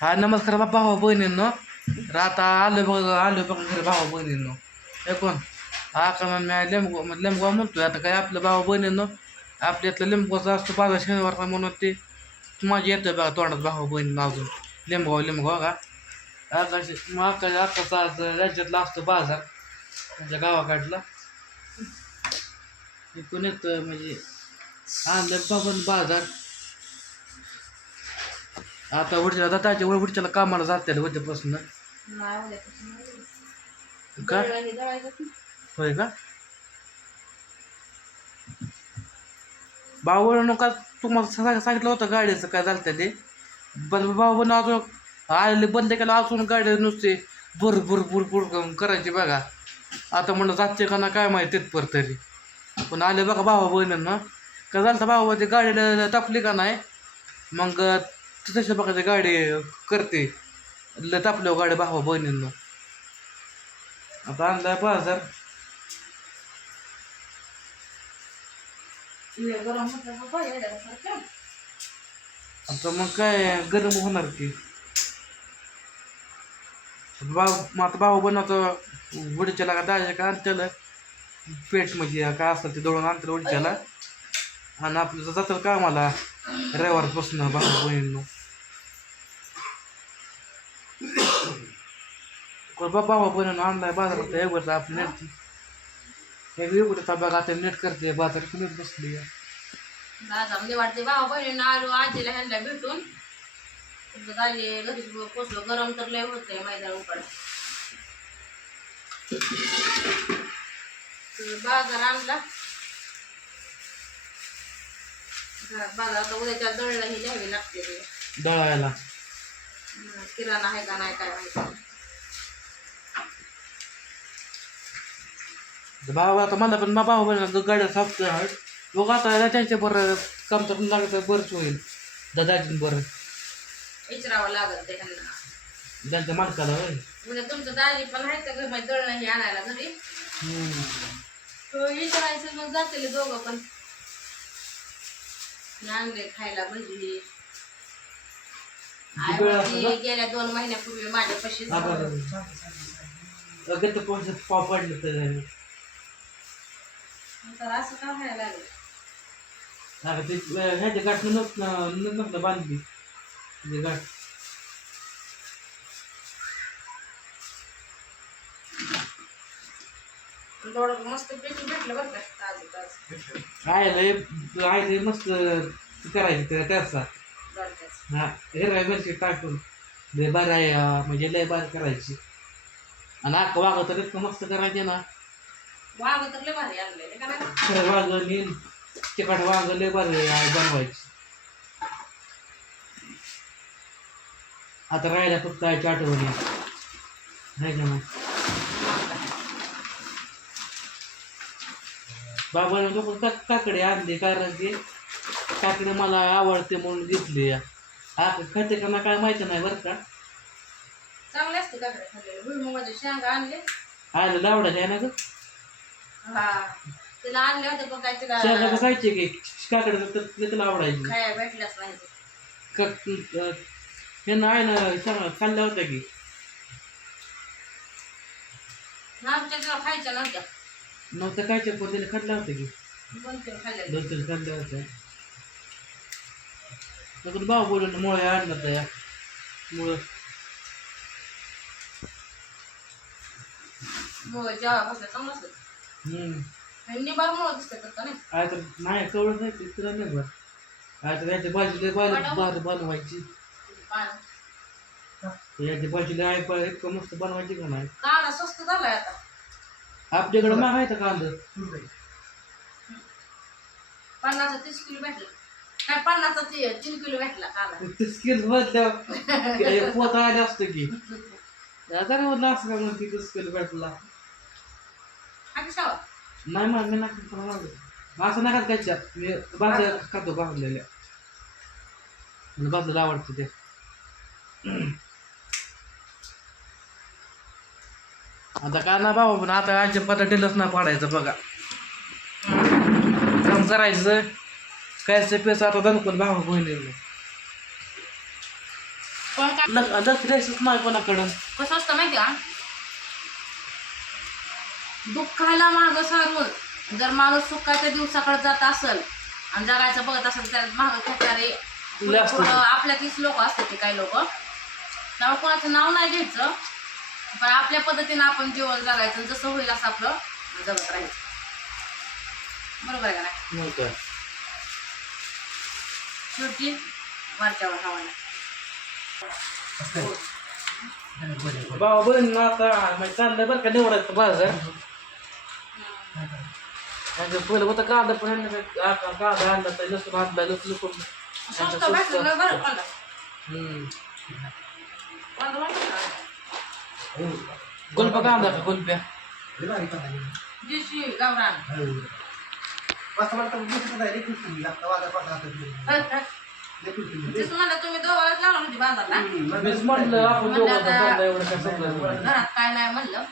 हा नमस्कार बा भावा बहिणींनो. तर आता आलो बघ आलो बघ घरी भावा बहिणींनो. हे कोण? हा का मग मी लिंबू लिंबगाव म्हणतोय. आता काय आपलं भावा बहिणींनो? आपल्या इथलं लिंबगावचं असतो बाजार शनिवारचा म्हणून ते माझी येतोय बघा तोंडात भावा बहिणींनो अजून. लिंबगाव लिंबगाव का आकाश मग आकाश आताचा आज राज्यातला असतो बाजार माझ्या गावाकडला. इकडून येतं म्हणजे आणलं बाबा बाजार. आता उडच्या दादाच्या उडच्याला कामाला जाते उद्यापासून. का? होय का? भाऊ नका तुम्हाला सांग- सांगितलं होतं गाडीचं काय झालं ते? पण भाऊ पण अजून आलेले बंद केलं अजून गाडी नुसते बुर बुर बुर बुर करून करायची बघा. आता म्हणलं जाते का ना काय माहिती तिथपर तरी. पण आले बघा भावा बहिणींना का झालं भाऊ ते गाडीला तापली का नाही? मग तशा बघा गाडी करते. ल तापल्यावर गाडी भावा बहिणींना. आता आणलाय हजार. आता मग काय गरम होणार की? भाऊ मग आता भाऊ बनवतो उडीच्याला का दाजा का आणत्याला? पेट म्हणजे काय असतं ते दळून आणतं उडीच्याला. आणि आपलं जातं कामाला रविवारपासून भाऊ बहिणींनो. बाबा बहिणीनं आणलाय बाजारात एवढं आपण नेट एक एवढं बघा आता नेट करते बाजार नीट बसली दादा म्हणजे वाटते भावा बहिणीनं आलो आजीला ह्यांना भेटून झाले घरी पोचलो गरम तर लय होतंय मैदान उकड बाजार आणला बाजार उद्याच्या दळला ही लिहावी लागते दळायला किराणा आहे का नाही काय माहिती भाऊ आता मला पण भाऊ बहिणी गाड्या साफ बघ आता त्यांच्या बरं काम तर लागत बरंच होईल. दादाजी बरं. विचारावं लागत ते ह्यांना त्यांच्या मालकाला होय. म्हणजे तुमचं दाजी पण आहे का घर? म्हणजे हे आणायला घरी? हम्म. तो विचारायचं मग जातील दोघं पण. आणले खायला भजी. आई वेळ म्हणते, असतो गेल्या दोन महिन्यापूर्वी माझ्यापाशी बरं. अगं ते पोटात पाव पडले तर. तर असं का व्हायला लागलं अगं ते ह्याच्या गाठ नव्हतं बांधली म्हणजे गाठ मस्त भेटलं बरं का आहे लय आहे लय मस्त करायची त्या त्याचा दोडक्याचं. हा हिरव्या मिरची टाकून लय बार आहे म्हणजे लय बार करायची आणि आख वागत तर इतकं मस्त करायचे ना वांग तर लय भारी आणलंय का नाही? खरं वांग नीन तिखट वांग लय बार बनवायची. आता राहिल्या फक्त आईची आठवणी. नाही का नाही? बाबाने लोक का काकडे आणले कारण की काकडे मला आवडते म्हणून घेतली. खाते का ना काय माहिती नाही बरं का? चांगले असते काकडे खाल्लेले. भुईमुगाचे शेंगा आणले. आयला लावडाचे आहे ना ग. हा. तिला आणले होते पण काय तिला शेंगा खायचे की? काकडे तर त्याला आवडायची. खाया भेटल्याच नाही. ते. का हे नाही ना शेंगा खाल्ल्या होत्या की? आमच्या तिला खायच्या नव्हत्या. नव्हतं कायच्या पण त्याने खाल्ल्या होत्या की? दोन तीन खाल्ले दोन तीन खाल्ल्या होत्या. तर भाऊ बोलून मुळे आणलं त्या मुळं. मग जेव्हा चांगलं असतं हम्म निबार मुळे दिसतं का नाही? नाही नाही ते तुला नाही बरं याच्या बाजूला बनवायची. पान याच्या बाजूला आहे पण इतकं मस्त बनवायची का नाही? कांदा स्वस्त झालाय आता. आपल्याकडे मागायचं कांदा. पन्नासचा तीस किलो भेटला. काय पन्नासचा ती तीन किलो भेटला कांदा? ते स्किल बदल्या पोत आले असतं की. आता काय म्हणलं असं का म्हणते ते स्किल भेटला? नाही मग मी नाही असं नका खायच्या. मी बाजूला खातो भाजलेल्या मला बाजूला आवडतं ते. आता काय ना बाबा पण आता आजच्या पद्धतीलाच नाही पाडायचं बघा. काम करायचं. काय पेस आता दणकून भाऊ बहिणी पण काय लक्ष लक्ष द्यायचंच नाही कोणाकडं. कसं असतं माहिती का? दुःखाला मागं सारून जर माणूस सुखाच्या दिवसाकडे जात असेल आणि जगायचं बघत असेल तर मागं खेळणारे लय असतात. थोडं आपल्यातलीच लोक असतात ते काही लोक. त्यामुळे कोणाचं नाव नाही घ्यायचं पण आपल्या पद्धतीनं आपण जीवन जगायचं आणि जसं होईल असं आपलं जगत राहायचं. बरोबर आहे का नाही? मग काय. शेवटी वरच्यावर हवाला बाबा बरं ना आता चाललंय बरं का निवडायचं बाजार? म्हणजे पहिलं होतं कांदा पण काय आता कांदा आणला तर लसूण आणला लसूण लसूण स्वस्त भेटलं लय बरं कांदा. हम्म. कांदा भेटला ना. गुलपा कांदा का गुलप्या? देशी गावरान. तेच म्हणलं तुम्ही दोघांच लावलं होती बाजारला मीच म्हटलं आपण दोघं तर बांधा एवढं काय समजलं नाही. घरात काय नाही म्हणलं.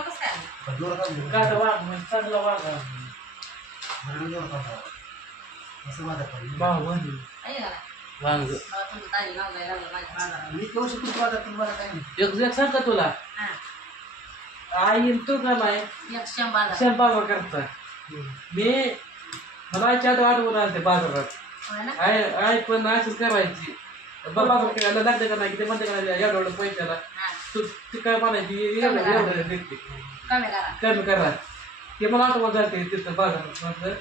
कसं काय तर वाघ म्हणजे चांगला वाघ आहे. का नाही? वांग मला तुमचं ताजी लावलंय लागलं माझ्या बाजारात एक एक सांग का तुला? हा. आई तू का नाही? एक स्वयंपाक करता मी मला आठवण आणते बाजारात. ना? आई आई पण अशीच करायची. बाबा करायला लागते का नाही ते म्हणते का नाही एवढं एवढं पैशाला. तू ती काय म्हणायची एवढं एवढं देते कमी करा. कमी करा. ते मला आठवण जाते तिथं बाजारात म्हटलं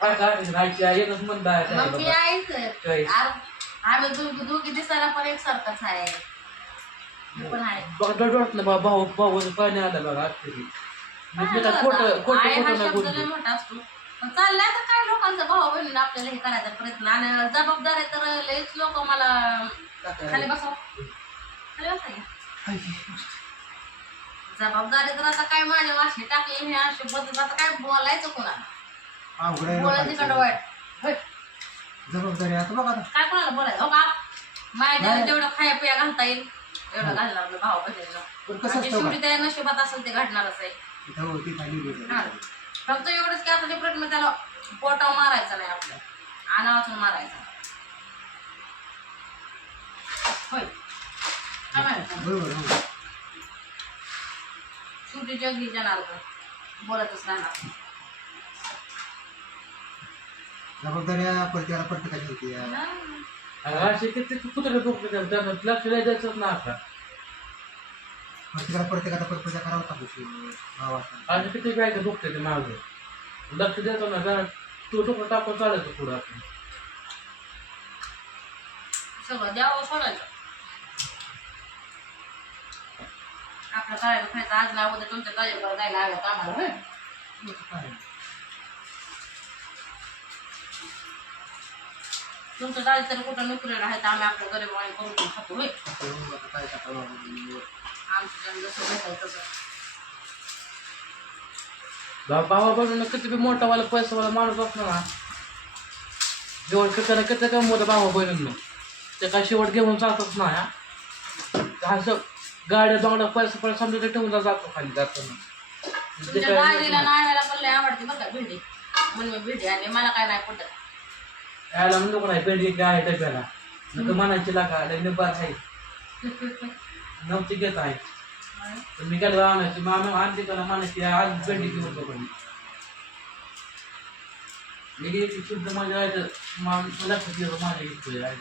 एकच मग आहेच आम्ही दोघी दोघी दिसायला पण एक सारखंच आहे. मी पण आहे. वाटलं बा भाऊ भाऊ पाणी आलं बघा आखरी मी काय तिथं झालं खोटं आता? खोटं आहे हा खोटं नाही शब्द लय बोलतो मोठा असतो. पण चाललाय तर काय लोकांचा भाऊ बहिणीला आपल्याला हे करायचा प्रयत्न. आणि जबाबदारी तर लयच लोक मला खाली बसव. खाली बसा की. जबाबदारी तर आता काय माझ्या वाशी टाकली हे असे बदल आता काय बोलायचं कोणाला बोलायचं तिकडं वाईट होय. जबाबदारी आता बघा आता. काय कोणाला बोलायचं हो का माझ्या नाही. जेवढं खाया पिया घालता येईल एवढं घालणार आपलं पण कसं असतं शेवटी त्या नशिबात असेल ते घडणारच आहे इथं वरती खाली गेलं. हा. फक्त एवढंच की आता ते प्रश्न त्याला पोटावर मारायचा नाही आपल्या अनावातून मारायचा होय? बरोबर. शेवटी जग जनार्दन बोलतच राहणार. जबाबदाऱ्या प्रत्येकाला प्रत्येकाची होती हा. असे किती कुत्रे दुखले त्यांना? लक्ष नाही द्यायचंच ना आता. प्रत्येकाला प्रत्येकाचा प्रत्येका करावं लागतो गावात असे किती बॅग दुखते ते मागं. लक्ष देतो ना जरा तू डोकं टाकून चालायचं पुढं. आपण सगळं द्यावं सोडायचं. आपलं करायचं खायचं आज ना उद्या तुमच्या ताजेवर जायला आलं आम्हाला होय? तुमचं दाजी तर कुठं नोकरीला आहे तर आम्ही आपलं गरीब आणि करून घेऊन खातो होय? आमचं जसं भेटायचं तसं. बा- भावा किती बी मोठावाला पैसावाला माणूस असतो ना जेवढ किती किती कमवतं भावा बहिणींना. ते काय शेवट घेऊन चालतच ना हा. असं गाड्या दोंगड्या पैसा पैसा समजा ते ठेवून जातो खाली जाताना. ते तुमच्या काय दाजीला नावाला पण लय आवडते बरं का भेंडी. म्हणून मी भेंडी आणि मला काय नाही पटत. यायला म्हणतो नाही पेंडी काय आहे डब्याला. नका म्हणायची लागा लय निबार आहे. नव्हती घेत आहे. पण मी काय आणायची मामा आणते का म्हणायची आज पेंडी घेऊन बघ मी घ्यायची शुद्ध माझ्या आहे लक्षात गेलं माझ्या इथं आहे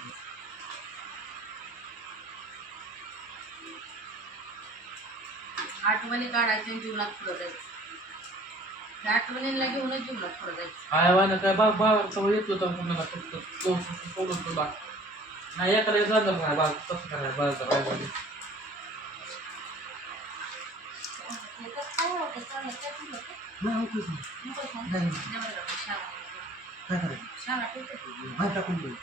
आठवणी काढायच्या आणि जीवनात पुढं जायचं त्या आठवणींना घेऊनच जीवनात पुढं जायचं आयवानं काय बाग बाग सवय येत होता फक्त सोडून नाही जाणार नाही बाग तसं करायचं बाग तर काय होतं, चांगलं काय? नाही, होतच नाही. नाही. नाही शाळा. काय करायचं? शाळा. बाहेर टाकून. कसं करतात ना काढून असते ते काम.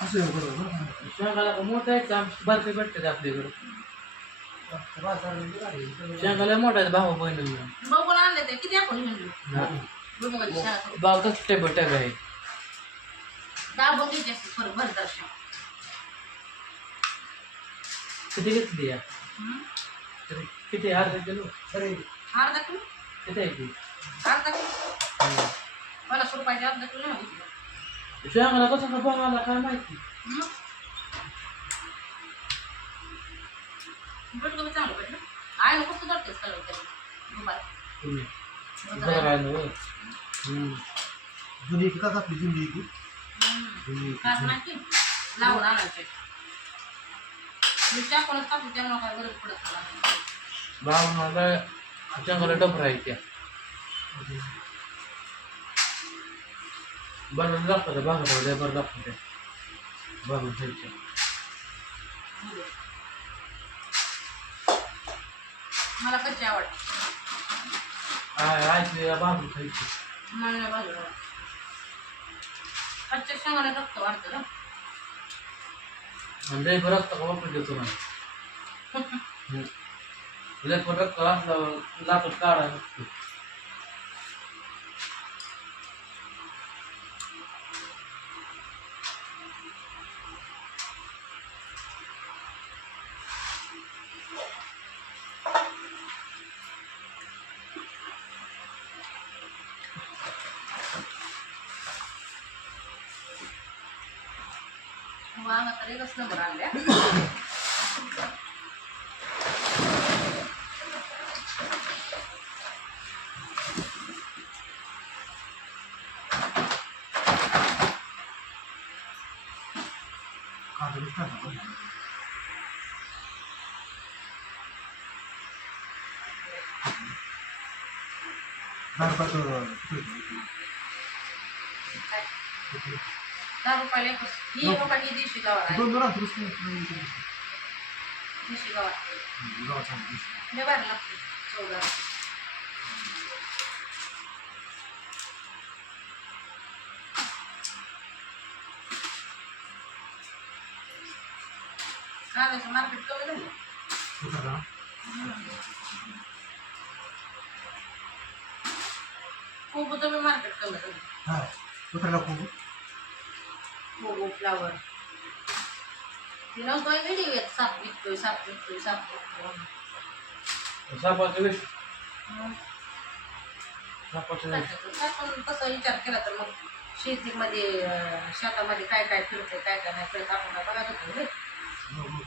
असं आहे, बरोबर? शेंगाला का मोठं आहे का बारके भेटते आपल्याकडे. शेंगाला मोठा आहे शाळा करून. बाग कसं टेबल टेब आहे? किती घेतली या? किती- किती अर्धा किलो? अरे, अर्धा किलो? किती आहे ती? अर्धा किलो? पन्नास रुपयाचे अर्धा किलो नाही घेतलं. शेंगाला कसा का आला काय माहिती चांगलं पडलं आहे कसं करतेस कलर त्याला दुपार तुम्ही बरं आहे जुनी का आपली जुनी जुनी लावून आणायचे मी चाकूनच कापली त्यामुळे काय गरज पडत मला भाव मला डबरा आहे त्या बनवून लागतं भागवत लय बरं लागतं ते भागून खायचं मला कच्ची आवडते आय आयचे भागून खायची मला नाही भाजी आवडत कच्च्या शेंगाने रक्त वाढतं ना आणि लय बरं असतं का वापरून देतो ना. लय पण रक्त असलं लातच काढा लागतो वांगा तर एकच नंबर आणल्या. टाका दहा रुपयाला एकच ही एक रुपयाची देशी गावात आहे दोन दोन वीस मिनिट देशी गावात गावात सांगतो लय भारी लागते चौदा कांद्याचं मार्केट कमी झालं होता का कोबूचं बी मार्केट कमी झालं हा उतरला खूप कोबू फ्लावर तिला काय व्हिडिओ येत साप विकतोय साप विकतोय साप विकतोय सापाचं वेळ हं. सापाचं वेळ काय पण तसा विचार केला तर मग शेतीमध्ये अं, शेतामध्ये काय काय फिरतंय काय काय नाही फिरत आपण काय बघायचं होतं रे. हो, हो.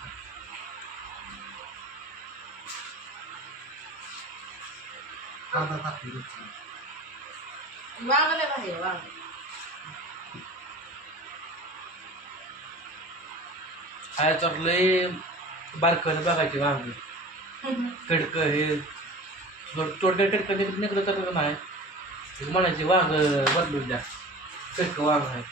कांदा हा रोजची. लय बारकन बघायची वांगी कडकं हे. तोडक्या कडकं निघत निघलं तर नाही. म्हणायचे वांग बदलून द्या. कडकं वांग आहे.